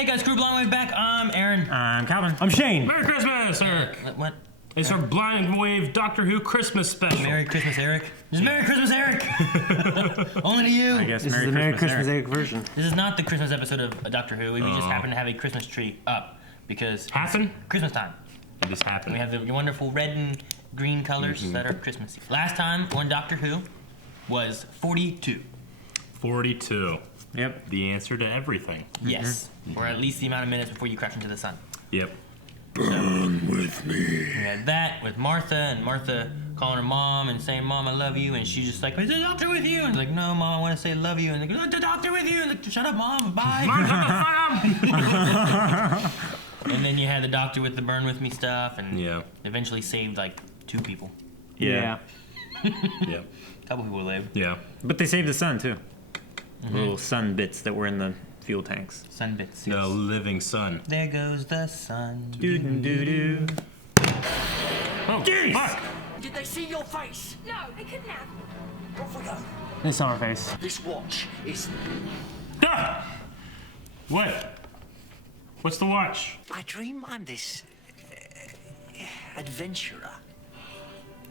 Hey guys, Crew Blind Wave back. I'm Aaron. I'm Calvin. I'm Shane. Merry Christmas, Eric. What? It's our Blind Wave Doctor Who Christmas special. Merry Christmas, Eric. Just Merry Christmas, Eric. Only to you. I guess This is the Merry Christmas Eric version. This is not the Christmas episode of Doctor Who. We just happen to have a Christmas tree up because Happen? Christmas time. It just happened. We have the wonderful red and green colors that are Christmassy. Last time on Doctor Who was 42. 42. Yep. The answer to everything. Yes. Or at least the amount of minutes before you crash into the sun. Yep. Burn with me. We had that with Martha, and Martha calling her mom and saying, "Mom, I love you," and she's just like, "Is the doctor with you?" And it's like, "No, Mom, I want to say love you." And like, "The doctor with you." And like, "Shut up, Mom. Bye." And then you had the doctor with the burn with me stuff, and eventually saved like 2 people. Yeah. Yep. A couple people lived. Yeah. But they saved the sun too. Little sun bits that were in the fuel tanks. Sun bits. The living sun. There goes the sun. Doo-doo-doo-doo. Oh, Jeez! fuck! Did they see your face? No, they couldn't have. Off we go. They saw our face. This watch is... Ah! What? What's the watch? I dream I'm this... adventurer.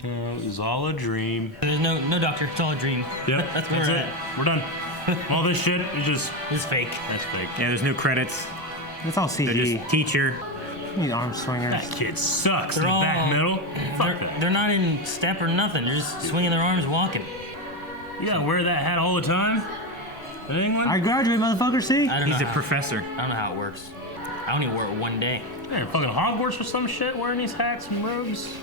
It was all a dream. There's no doctor. It's all a dream. Yep. That's where we're it. at. We're done. All this shit is just... It's fake. That's fake. Yeah, there's no credits. It's all They're CG. just teacher. These arm swingers. That kid sucks. They're in the all- back middle. Fuck that. They're not in step or nothing. They're just swinging their arms, walking. You gotta wear that hat all the time? In England? I graduate, motherfucker, see? I don't He's know a how- professor. I don't know how it works. I only wore it one day. Yeah, fucking Hogwarts or some shit wearing these hats and robes.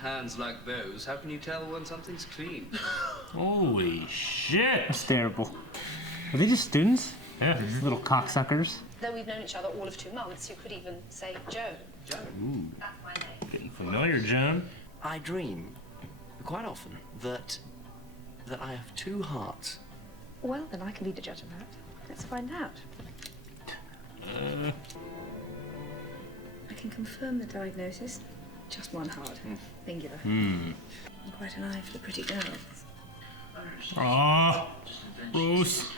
Hands like those, how can you tell when something's clean? Holy shit. That's terrible. Are they just students? Yeah. These little cocksuckers. Though we've known each other all of 2 months, you could even say Joan. Joan? That's my name. Getting familiar, Joan. I dream, quite often, that I have 2 hearts. Well, then I can be the judge of that. Let's find out. I can confirm the diagnosis. Just 1 heart. Singular. And quite an eye for the pretty girls. Aww. Rose.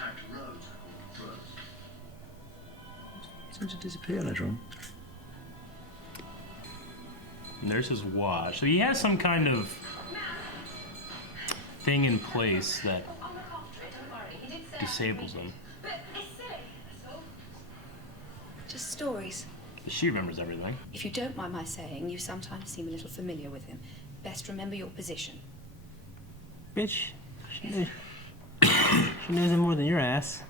Seemed to disappear later on. And there's his watch. So he has some kind of thing in place that disables him. Just stories. She remembers everything. If you don't mind my saying, you sometimes seem a little familiar with him. Best remember your position. Bitch. She knows it more than your ass.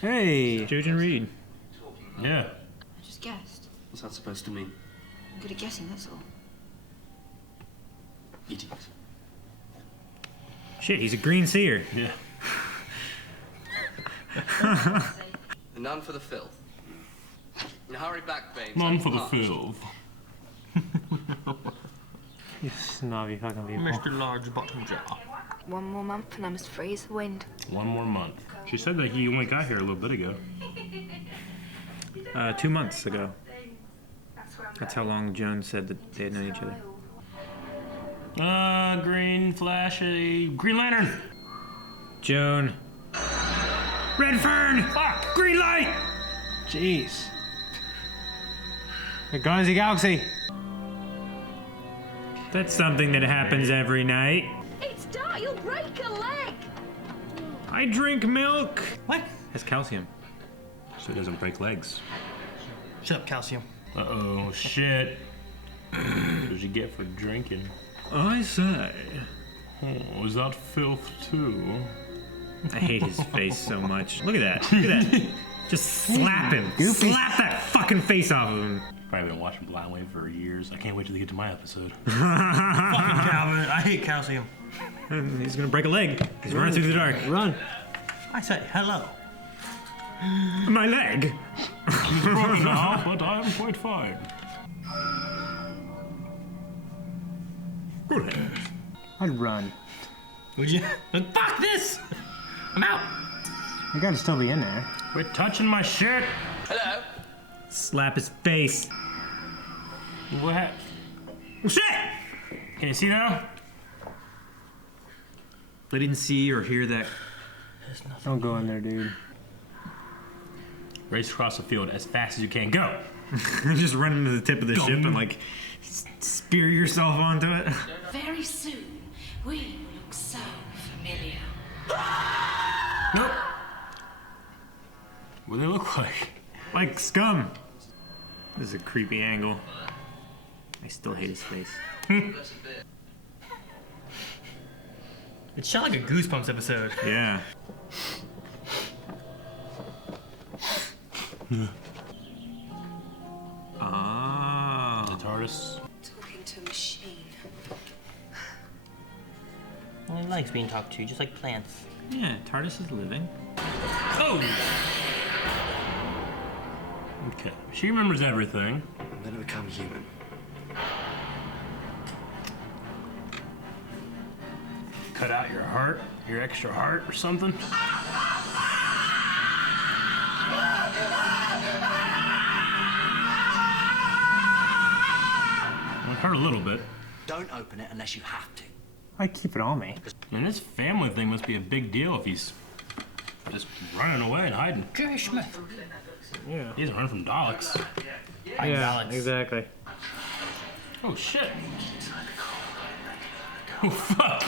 Hey. Jojen Reed. Yeah. I just guessed. What's that supposed to mean? I'm good at guessing, that's all. Idiot. Shit, he's a green seer. Yeah. None for the filth. Now hurry back, babes. None I'm for the parched. filth. You snobby fucking people. Mr. Large Bottom Jaw. 1 more month and I must freeze the wind. 1 more month. She said that he only got here a little bit ago. 2 months ago. That's how long Joan said that they had known each other. Green flashy Green Lantern. Joan. Red Fern! Fuck. Green light! Jeez. The Guardians of the Galaxy. That's something that happens every night. It's dark, you'll break a leg! I drink milk. What? Has calcium. So he doesn't break legs. Shut up, calcium. Uh-oh, shit. What did you get for drinking? I say. Oh, is that filth too? I hate his face so much. Look at that. Look at that. Just slap him. Goofy. Slap that fucking face off of him. Probably been watching Blind Wave for years. I can't wait till they get to my episode. Fucking Calvin. I hate calcium. And he's gonna break a leg. He's running through the dark. Run. I say hello. My leg. It's broken now, but I am quite fine. Good heavens. I'd run. Would you? Fuck this! I'm out. You gotta still be in there. Quit touching my shit. Hello? Slap his face. What happened? Shit! Can you see now? They didn't see or hear that. There's nothing. Don't go in there, dude. Race across the field as fast as you can. Go! Just run into the tip of the ship and like spear yourself onto it. Very soon, we will look so familiar. Nope. What do they look like? Like scum. This is a creepy angle. I still hate his face. It shot like a Goosebumps episode. Yeah. Ah. The TARDIS. Talking to a machine. Well, he likes being talked to, just like plants. Yeah, TARDIS is living. Oh! Okay. She remembers everything. I'm gonna become human. Cut out your heart, your extra heart or something. It hurt a little bit. Don't open it unless you have to. I keep it on me. I mean, this family thing must be a big deal if he's just running away and hiding. Jerry Smith. Yeah. He's running from Daleks. Daleks. exactly. Oh shit. Oh fuck.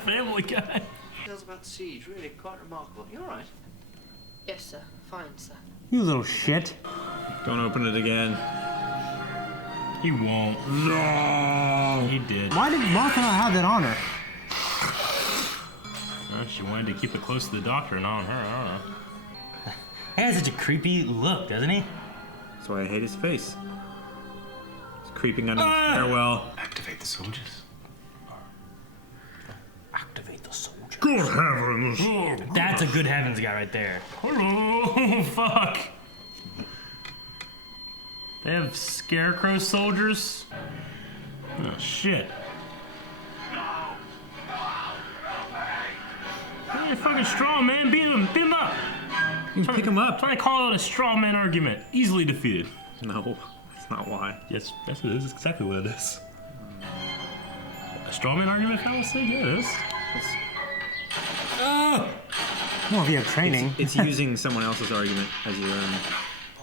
Family Guy. Tales about the siege, really quite remarkable. You alright? Yes, sir. Fine, sir. You little shit. Don't open it again. He won't. No. He did. Why did Martha not have that on her? She wanted to keep it close to the doctor and not on her. I don't know. He has such a creepy look, doesn't he? That's why I hate his face. He's creeping under the stairwell. Activate the soldiers. Activate the soldier. Good heavens. Oh, That's a good heavens guy right there. hello. Fuck. They have scarecrow soldiers? Oh, shit. Hey, you're fucking strong, man. Beat him up. You can pick him up. Trying to call out a straw man argument. Easily defeated. No, that's not why. Yes, that's what it is. It's exactly what it is. A straw man argument, if I would say? Yeah, it is. Well, if you have training. It's using someone else's argument as your own.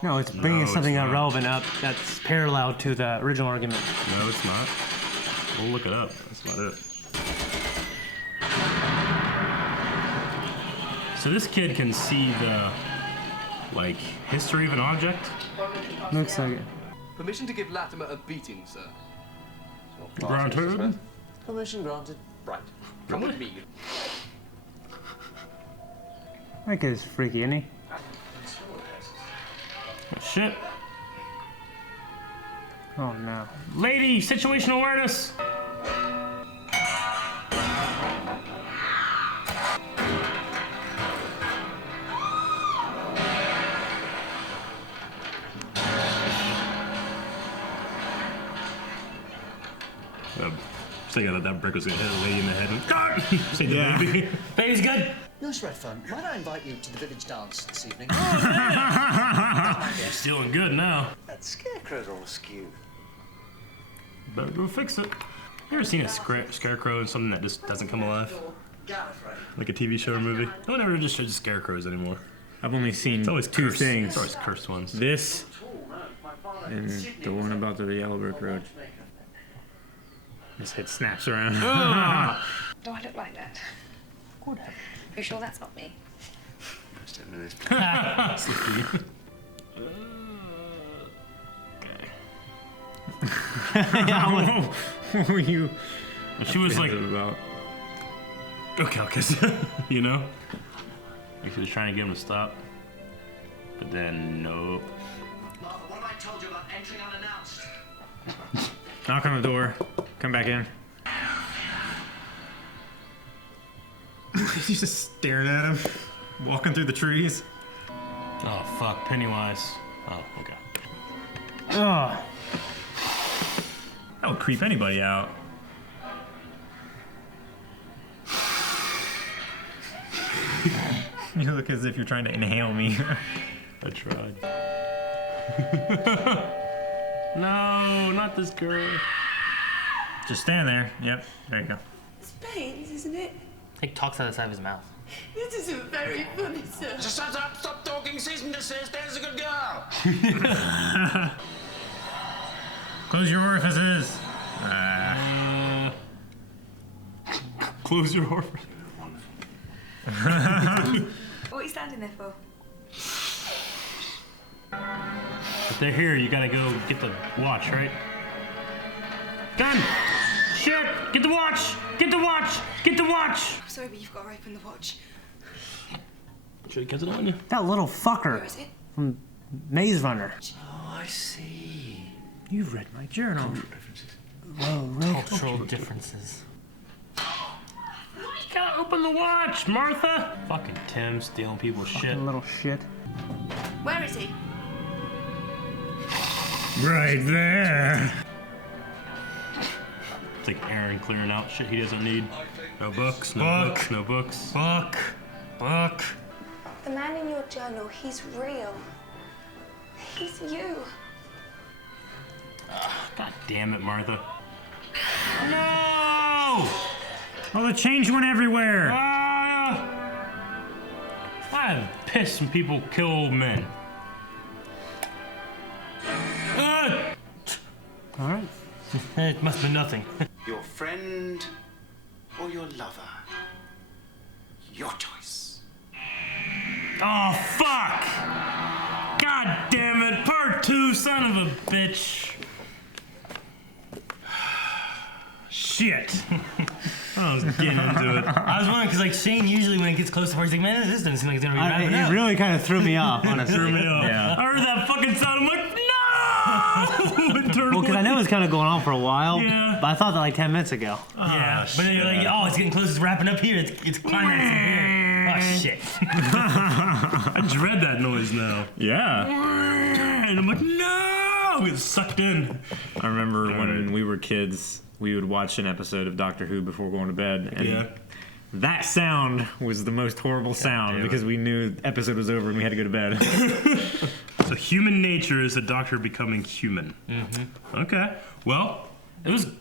No, it's bringing No, something it's not. relevant up that's parallel to the original argument. No, it's not. We'll look it up. That's not it. So this kid can see the, like, history of an object? Looks like it. Permission to give Latimer a beating, sir. Granted. Permission granted. Right. Come with me. That kid is freaky, isn't he? Oh, shit. Oh no. Lady, situational awareness. Thinking that brick was gonna hit a lady in the head and say the baby. Baby's good. Nurse Redfern, might I invite you to the village dance this evening? He's doing good now. That scarecrow's all askew. Better go fix it. You ever seen a scarecrow in something that just doesn't come alive? Like a TV show or movie? No one ever just shows scarecrows anymore. I've only seen It's always two cursed. things. It's always cursed ones. This and the one about the Yellow Brick Road. His head snaps around. Do I look like that? Good. You sure that's not me? Most eminent. What were you She was like, about? okay, you know? Like she was trying to get him to stop. But then, nope. Martha, what have I told you about entering unannounced? Knock on the door. Come back in. He's just staring at him, walking through the trees. Oh, fuck, Pennywise. Oh, okay. Ugh. That would creep anybody out. You look as if you're trying to inhale me. I tried. No, not this girl. Just stand there. Yep, there you go. It's pains, isn't it? He talks out of the side of his mouth. This isn't very funny, sir. Just shut up, stop talking, cease and desist, there's a good girl. Close your orifices. Close your orifice. What are you standing there for? If they're here, you gotta go get the watch, right? Gun! Shit! Get the watch! Get the watch! Get the watch! I'm sorry, but you've got to open the watch. Should have kept it on you. That little fucker Where is it? from Maze Runner. Oh, I see. You've read my journal. Whoa, really? Cultural differences. Gotta open the watch, Martha! Fucking Tim stealing people's shit. Fucking little shit. Where is he? Right there. It's like Aaron clearing out shit he doesn't need. No books, no books, no books. Book. The man in your journal, he's real. He's you. God damn it, Martha. No! Oh, the change went everywhere. I'm pissed when people kill old men. All right. It must have been nothing. Your friend or your lover? Your choice. Oh, fuck! God damn it, part 2, son of a bitch. Shit. I was getting into it. I was wondering, because like Shane usually when it gets close to part, he's like, man, this doesn't seem like it's gonna be wrapping It up. really kind of threw me off, honestly. Threw me off. Yeah. I heard that fucking sound, I'm like, no! Well, because I know it's kind of going on for a while, Yeah. but I thought that like 10 minutes ago. Yeah, but then you're like, oh, it's getting close, it's wrapping up here, it's climaxing here. Oh, shit. I dread that noise now. Yeah. And I'm like, no! I get sucked in. I remember when right. we were kids, we would watch an episode of Doctor Who before going to bed. And Yeah. that sound was the most horrible sound because we knew the episode was over and we had to go to bed. So human nature is the Doctor becoming human. Mm-hmm. Okay. Well, it was a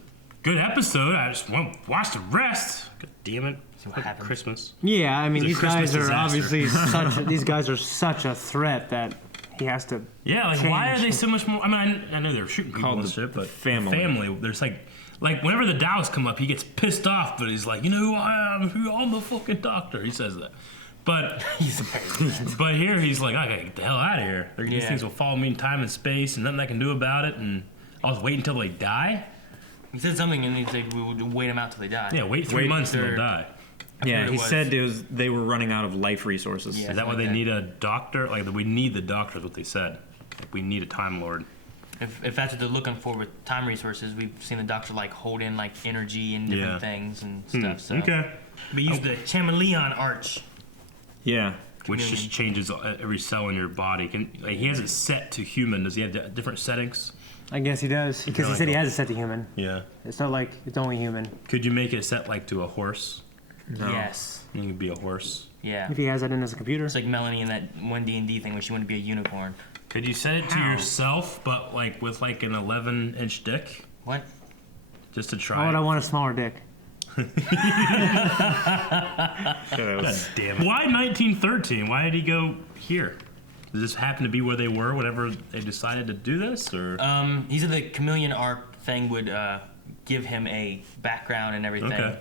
good episode. I just want to watch the rest. God damn it. what happened. Christmas. Yeah, I mean, It's a these guys Christmas are disaster. obviously these guys are such a threat that he has to. Yeah, like why are change. they so much more? I mean, I know they're shooting people Called and the shit, but family. There's like whenever the Dows come up, he gets pissed off, but he's like, you know who I am? I'm the fucking Doctor. He says that. But but here he's like, I gotta get the hell out of here. These Yeah. things will follow me in time and space, and nothing I can do about it. And I'll just wait until they die. He said something and he said we would wait them out till they die. Yeah, wait 3 months till they'll die. Yeah, what he it was. said they were running out of life resources. Yeah. Is that why like they that. need a doctor? Like we need the doctor is what they said. Like, we need a Time Lord. If that's what they're looking for with time resources, we've seen the Doctor like hold in like energy and different Yeah. things and stuff. So Okay. we use the chameleon arch. Yeah. Which just changes every cell in your body. He has it set to human. Does he have different settings? I guess he does because he like said he a- has it set to human. Yeah. It's not like it's only human. Could you make it set like to a horse? No. Yes. You could be a horse. Yeah. If he has that in his computer. It's like Melanie in that one D&D thing where she wanted to be a unicorn. Could you set it to How? yourself, but like with like an 11-inch dick, What? just to Why try? would I it? want a smaller dick? God damn it! Why 1913? Why did he go here? Does this happen to be where they were whenever they decided to do this, or? He said the chameleon arc thing would give him a background and everything, Okay.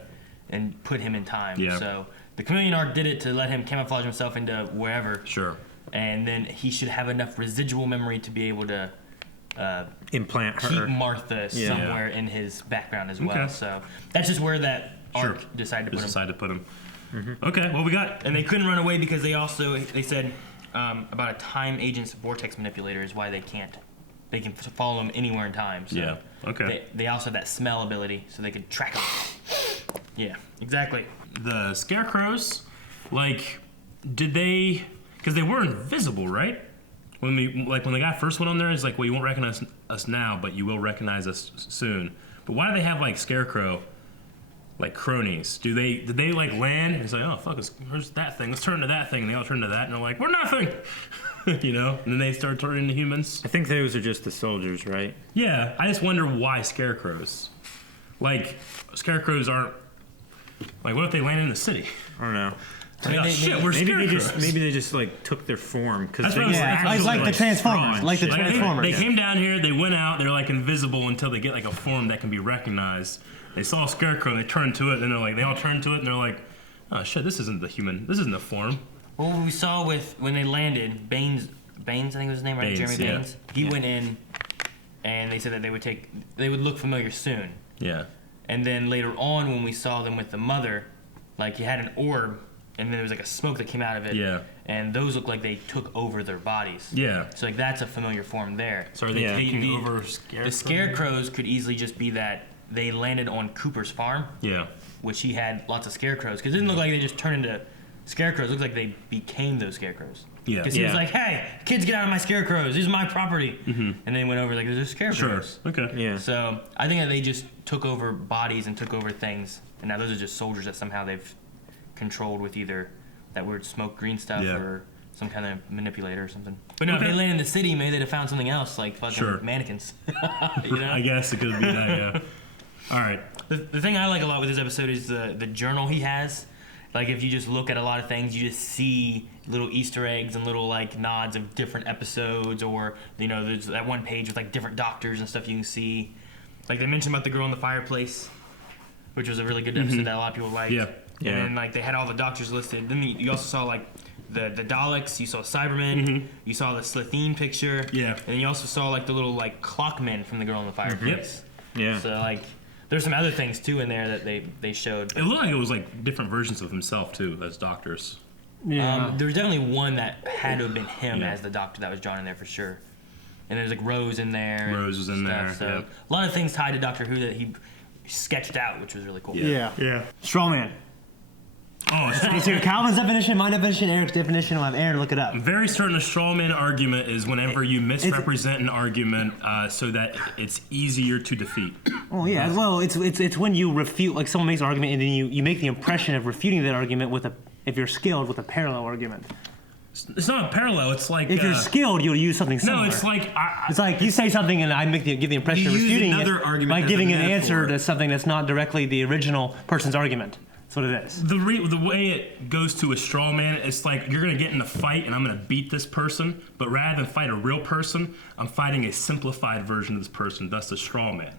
and put him in time. Yeah. So the chameleon arc did it to let him camouflage himself into wherever, Sure. and then he should have enough residual memory to be able to Implant keep her. Martha Yeah. somewhere in his background as well. Okay. So that's just where that Sure. arc decided to put Just him. decided to put him. Okay. Well, we got. And they couldn't run away because they said about a time agent's vortex manipulator is why they can't. They can follow him anywhere in time. So Yeah. Okay. They also have that smell ability, so they could track him. Yeah, exactly. The scarecrows, like, did they? Because they were invisible, right? When the guy first went on there, he's like, well, you won't recognize us now, but you will recognize us soon. But why do they have like scarecrow, like cronies? Did they like land and say, oh fuck, where's that thing? Let's turn to that thing. And they all turn to that, and they're like, we're nothing, you know. And then they start turning into humans. I think those are just the soldiers, right? Yeah, I just wonder why scarecrows. Like, scarecrows aren't. Like, what if they land in the city? I don't know. Oh, shit, we're scarecrows. Maybe they just like took their form because like the Transformers, like the Transformers. They came down here, they went out, they're like invisible until they get like a form that can be recognized. They saw a scarecrow, and they turned to it, and they all turned to it, and they're like, oh shit, this isn't the human, this isn't the form. Well, we saw when they landed, Baines, I think was his name, right? Jeremy Baines. He went in, and they said that they would look familiar soon. Yeah. And then later on, when we saw them with the mother, like he had an orb, and then there was like a smoke that came out of it. Yeah. And those look like they took over their bodies. Yeah. So like that's a familiar form there. So are they taking over scarecrows? The scarecrows could easily just be that they landed on Cooper's farm. Yeah. Which he had lots of scarecrows. Because it didn't look like they just turned into scarecrows. It looked like they became those scarecrows. Yeah. Because he was like, hey, kids, get out of my scarecrows. These are my property. Mm-hmm. And they went over like, there's scarecrows. Sure. Okay. Yeah. So I think that they just took over bodies and took over things. And now those are just soldiers that somehow they've controlled with either that weird smoke green stuff or some kind of manipulator or something. But no, if they landed in the city, maybe they'd have found something else, like fucking mannequins. You know? I guess it could be that, yeah. All right. The thing I like a lot with this episode is the journal he has. Like if you just look at a lot of things, you just see little Easter eggs and little like nods of different episodes, or there's that one page with like different doctors and stuff you can see. Like they mentioned about the girl in the fireplace, which was a really good episode that a lot of people liked. Yeah. And then like they had all the doctors listed. Then you also saw like the Daleks, you saw Cybermen, you saw the Slitheen picture. Yeah. And then you also saw like the little like clockmen from the girl in the fireplace. Yeah. So like there's some other things too in there that they showed. It looked like it was like different versions of himself too as doctors. Yeah. There was definitely one that had to have been him as the doctor that was drawn in there for sure. And there's like Rose in there. Rose was in there. So yeah. a lot of things tied to Doctor Who that he sketched out, which was really cool. Yeah. Strawman. Oh, It's here. Calvin's definition, my definition, Eric's definition. We'll have Aaron look it up. I'm very certain a strawman argument is whenever you misrepresent an argument so that it's easier to defeat. Oh yeah. Well, it's when you refute, like someone makes an argument and then you make the impression of refuting that argument if you're skilled with a parallel argument. It's not a parallel. It's like if you're skilled, you'll use something similar. No, it's like it's like you say something and I give the impression of refuting it by giving an answer to something that's not directly the original person's argument. That's what it is. The way it goes to a straw man, it's like you're going to get in a fight and I'm going to beat this person, but rather than fight a real person, I'm fighting a simplified version of this person, thus the straw man.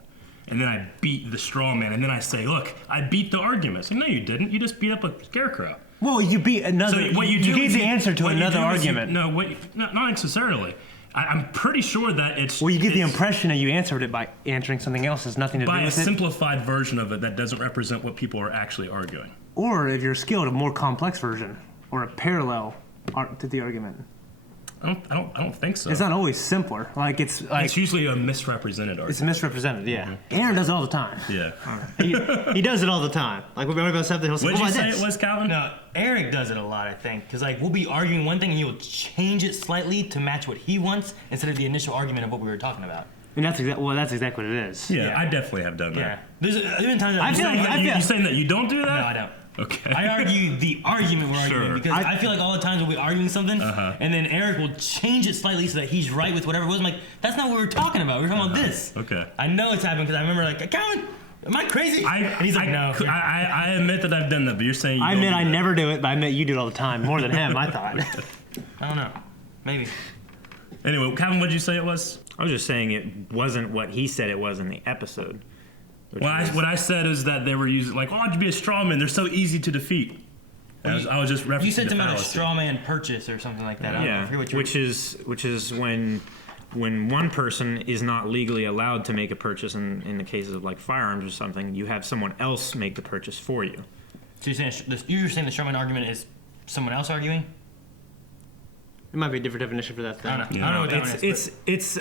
And then I beat the straw man, and then I say, look, I beat the argument. So, no, you didn't. You just beat up a scarecrow. Well, you beat another. So what you gave the answer to another argument. Not necessarily. I'm pretty sure that it's... Well, you get the impression that you answered it by answering something else. Has nothing to do with it. By a simplified version of it that doesn't represent what people are actually arguing. Or if you're skilled, a more complex version or a parallel to the argument. I don't think so. It's not always simpler. Like it's usually a misrepresented argument. It's misrepresented. Yeah. Mm-hmm. Aaron does it all the time. Yeah. He does it all the time. Like we'll be arguing about something. He'll say, what did you say it was, Calvin? No, Eric does it a lot, I think, because like we'll be arguing one thing and he'll change it slightly to match what he wants instead of the initial argument of what we were talking about. And that's exactly what it is. Yeah, I definitely have done that. Yeah. There's been times you saying that you don't do that? No, I don't. Okay. I argue the argument we're arguing because I feel like all the times we'll be arguing something and then Eric will change it slightly so that he's right with whatever it was. I'm like, that's not what we were talking about. We were talking about this. Okay. I know it's happened because I remember like, Calvin, am I crazy? And he's like, no. I admit that I've done that, but you're saying you I don't admit do I that. never do it, but I admit you do it all the time. More than him, I thought. I don't know. Maybe. Anyway, Calvin, what did you say it was? I was just saying it wasn't what he said it was in the episode. What I said is that they were using, like, why don't you be a straw man? They're so easy to defeat. I was just referencing You said something about a fallacy. straw man purchase or something like that. Yeah, I forget what you which is when one person is not legally allowed to make a purchase in the cases of like firearms or something, you have someone else make the purchase for you. So you're saying the straw man argument is someone else arguing? It might be a different definition for that thing. I don't know what that is. It's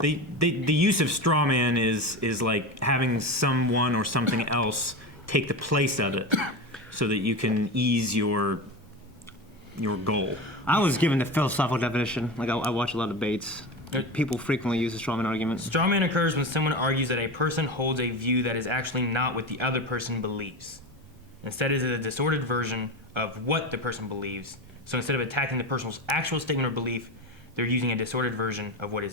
the use of straw man is like having someone or something else take the place of it so that you can ease your goal. I was given the philosophical definition. Like I watch a lot of debates. People frequently use the strawman argument. Straw man occurs when someone argues that a person holds a view that is actually not what the other person believes. Instead, it is a distorted version of what the person believes. So instead of attacking the person's actual statement or belief, they're using a distorted version of what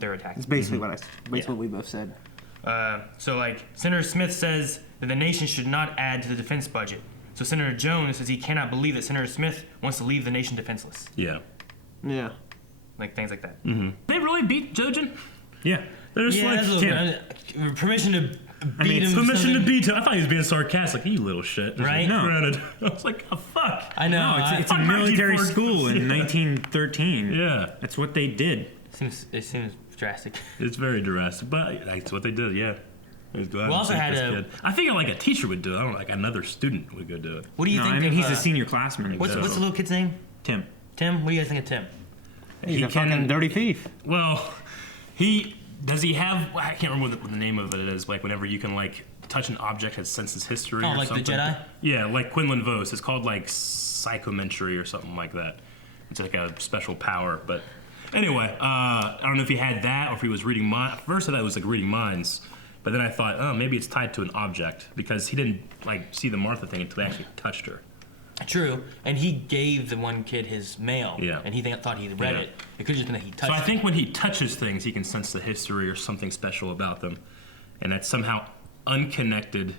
they're attacking. It's basically what we both said. So like Senator Smith says that the nation should not add to the defense budget. So Senator Jones says he cannot believe that Senator Smith wants to leave the nation defenseless. Yeah. Yeah. Like things like that. Mm-hmm. They really beat Jojen? Yeah. They're just permission to beat him. Permission to beat him. I thought he was being sarcastic. You little shit. Right? No. I was like, oh, fuck. I know. No, it's a military school in Yeah. 1913. Yeah. That's what they did. It seems drastic. It's very drastic, but that's what they did, yeah. We also had I think like a teacher would do it. I don't know, like another student would go do it. What do you think? I mean, he's a senior classman. What's the little kid's name? Tim. Tim? What do you guys think of Tim? He's a fucking dirty thief. Well, does he have? I can't remember what the name of it is. Like whenever you can like touch an object that senses history. Oh, or like something. the Jedi? Yeah, like Quinlan Vos. It's called like psychometry or something like that. It's like a special power. But anyway, I don't know if he had that or if he was reading minds. First I thought it was like reading minds. But then I thought, oh, maybe it's tied to an object because he didn't like see the Martha thing until they actually touched her. True, and he gave the one kid his mail, and he thought he read it. It could have just been that he touched it. So I think when he touches things, he can sense the history or something special about them, and that's somehow unconnected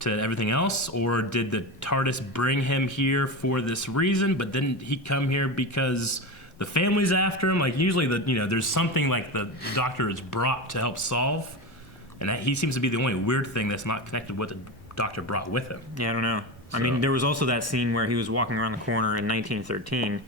to everything else. Or did the TARDIS bring him here for this reason, but didn't he come here because the family's after him? Like usually, there's something like the Doctor is brought to help solve, and that he seems to be the only weird thing that's not connected with what the Doctor brought with him. Yeah, I don't know. I mean, there was also that scene where he was walking around the corner in 1913,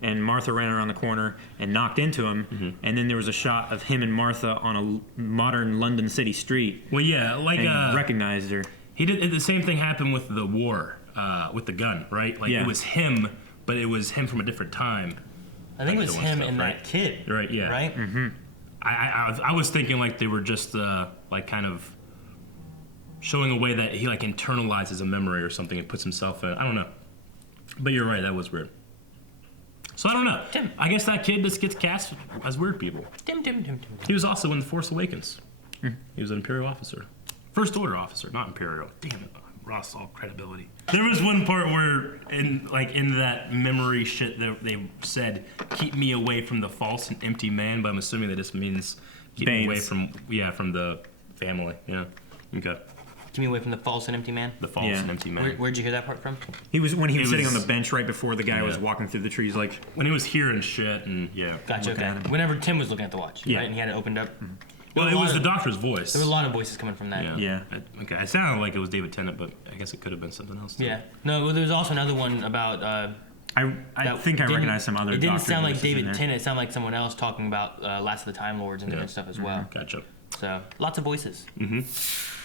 and Martha ran around the corner and knocked into him, and then there was a shot of him and Martha on a modern London city street. Well, yeah, like and recognized her. He did the same thing happened with the war, with the gun, right? Like it was him, but it was him from a different time. I think it was him and that kid. Right? Yeah. Right. Mm-hmm. I was thinking like they were just like kind of showing a way that he like internalizes a memory or something and puts himself in. I don't know. But you're right, that was weird. So I don't know. Tim. I guess that kid just gets cast as weird people. Tim. He was also in The Force Awakens. He was an Imperial officer. First Order officer, not Imperial. Damn it. Lost all credibility. There was one part where in that memory shit they said, keep me away from the false and empty man, but I'm assuming that just means keep me away from the family. Yeah. Okay. Keep me away from the false and empty man? The false and empty man. Where'd you hear that part from? He was sitting on the bench right before the guy was walking through the trees, like when he was hearing shit and Gotcha, okay. Whenever Tim was looking at the watch, right? And he had it opened up. Well, it was the Doctor's voice. There were a lot of voices coming from that. Yeah. Okay, it sounded like it was David Tennant, but I guess it could have been something else too. Yeah. No, well, there was also another one about. I think I recognize some other. It didn't Doctor sound like voices in David there. Tennant. It sounded like someone else talking about Last of the Time Lords and different stuff as well. Gotcha. So lots of voices. Mm-hmm.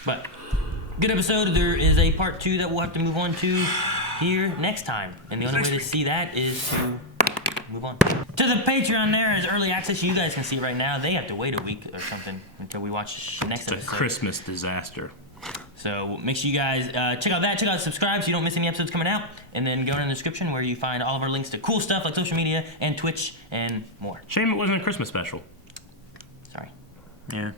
But good episode. There is a part 2 that we'll have to move on to here next time, and the only way to see that is to move on to the Patreon. There is early access. You guys can see right now. They have to wait a week or something until we watch the next episode. It's a Christmas disaster. So make sure you guys check out that. Check out subscribe so you don't miss any episodes coming out. And then go in the description where you find all of our links to cool stuff like social media and Twitch and more. Shame it wasn't a Christmas special. Sorry. Yeah.